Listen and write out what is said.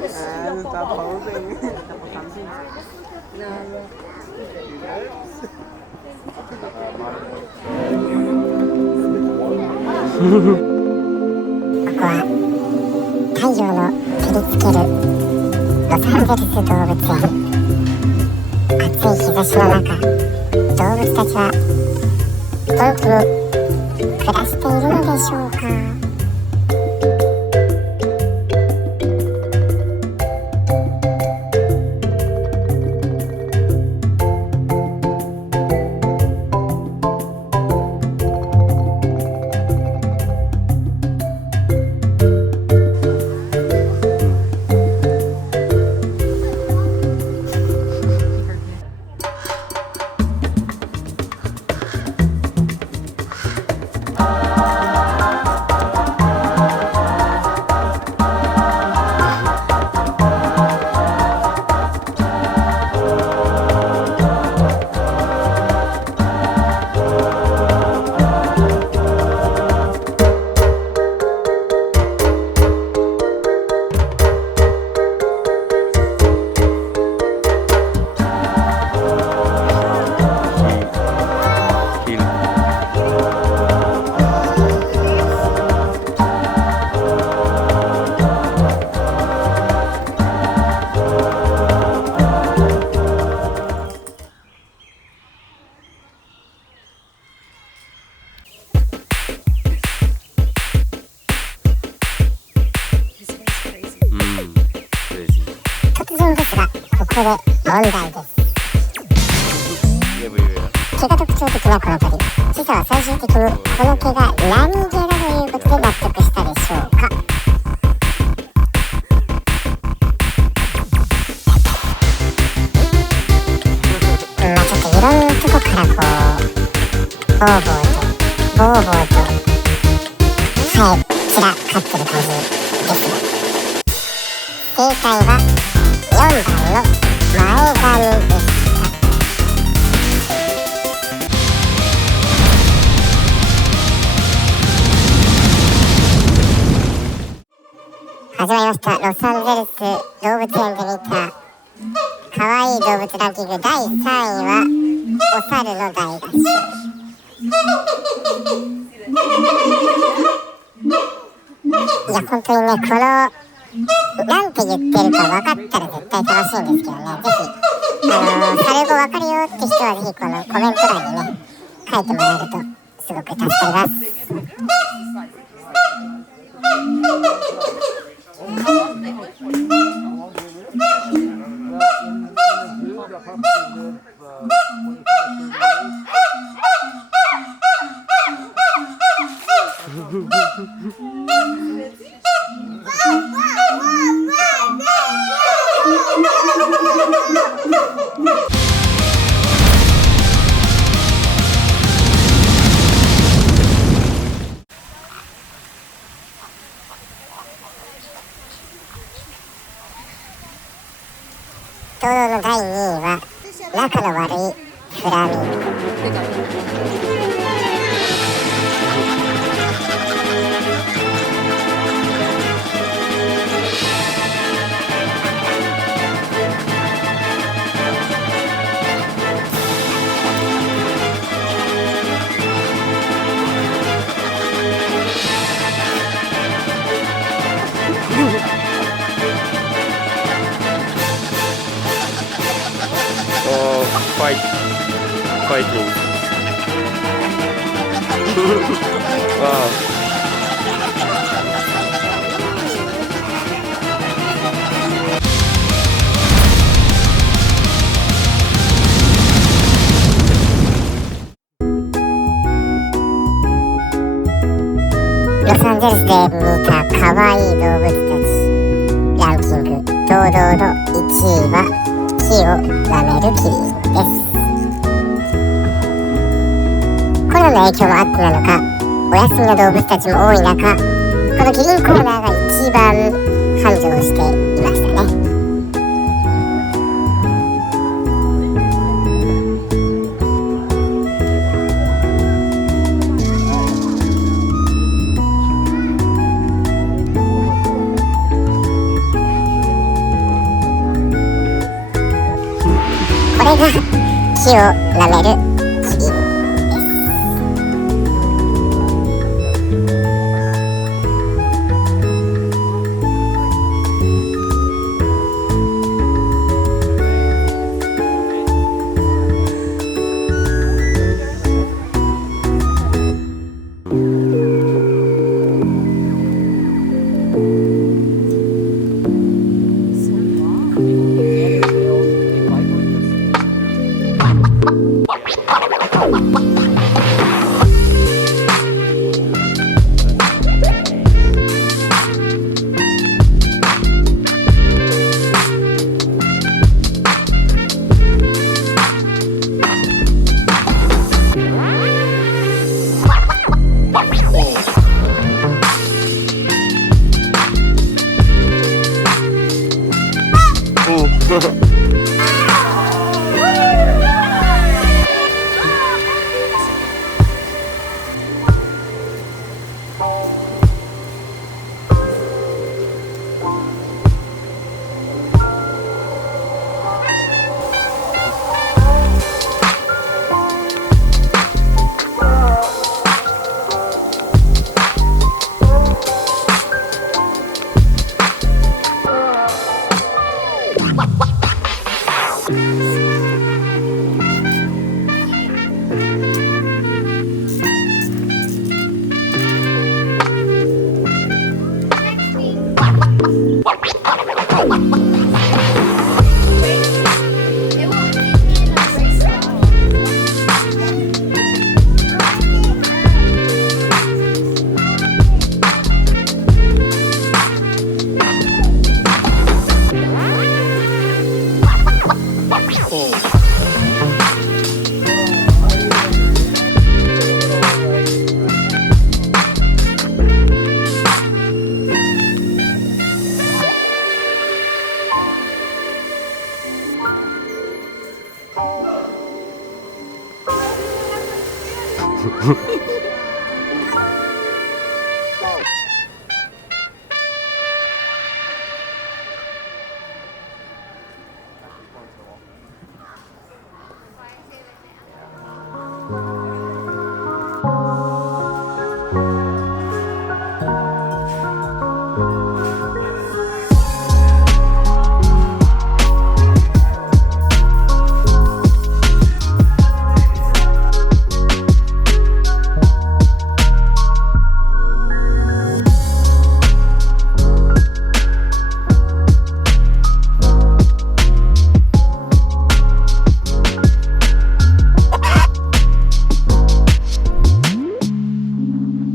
Stop posing. ここは太陽の照りつけるロサンゼルス動物園。暑い日差しの中、動物たちは元気に暮らしているのでしょうか。突然ですが、ここで問題です。毛が特徴的なこの鳥、チサは最終的にこの毛が何毛だということで納得したでしょうか。ちょっといろんなとこからボーボーと散らかってる感じですが、正解は4番の前髪でした。始まりました。ロサンゼルス動物園で見たかわいい動物ランキング第3位はお猿の大合唱。いや本当にね、このなんて言ってるか分かったら絶対楽しいんですけどね、ぜひ猿語分かるよって人はぜひこのコメント欄にね書いてもらえるとすごく助かります。堂々の第2位は仲の悪いフラミンゴ。Fighting. Wow. ロサンゼルスで見たかわいい動物たちランキング、堂々の1位は木を舐めるキリンです。コロナの影響もあってなのか、お休みの動物たちも多い中、このキリンコーナーが一番繁盛していましたね。が木を舐めるキリン。フフ。